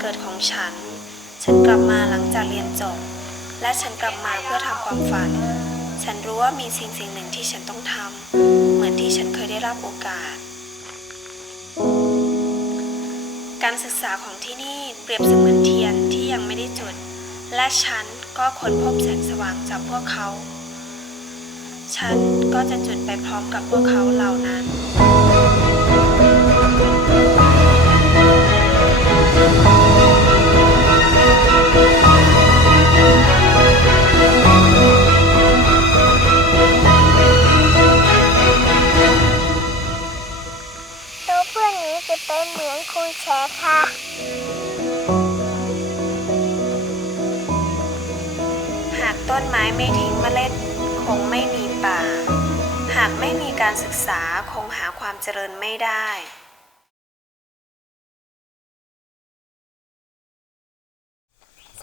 เกิดของฉัน ฉันกลับมาหลังจากเรียนจบ และฉันกลับมาเพื่อทำความฝัน ฉันรู้ว่ามีสิ่งสิ่งหนึ่งที่ฉันต้องทำเหมือนที่ฉันเคยได้รับโอกาส การศึกษาของที่นี่เปรียบเสมือนเทียนที่ยังไม่ได้จุด และฉันก็ค้นพบแสงสว่างจากพวกเขา ฉันก็จะจุดไปพร้อมกับพวกเขาเหล่านั้น เหมือนครูแชร์ค่ะ หากต้นไม้ไม่ทิ้งเมล็ด คงไม่มีป่า หากไม่มีการศึกษาคงหาความเจริญไม่ได้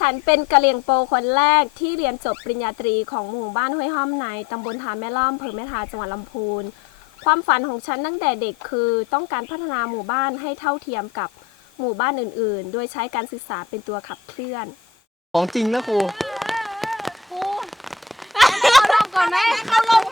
ฉันเป็นกะเหรี่ยงโปคนแรกที่เรียนจบปริญญาตรีของหมู่บ้านห้วยห้อมในตำบลทาแม่ล่อมอำเภอแม่ทาจังหวัดลำพูน ความฝันของฉันตั้งแต่เด็กคือต้องการพัฒนาหมู่บ้านให้เท่าเทียมกับหมู่บ้านอื่นๆ โดยใช้การศึกษาเป็นตัวขับเคลื่อน ของจริงนะครูเข้าลงก่อนไหมเข้าลง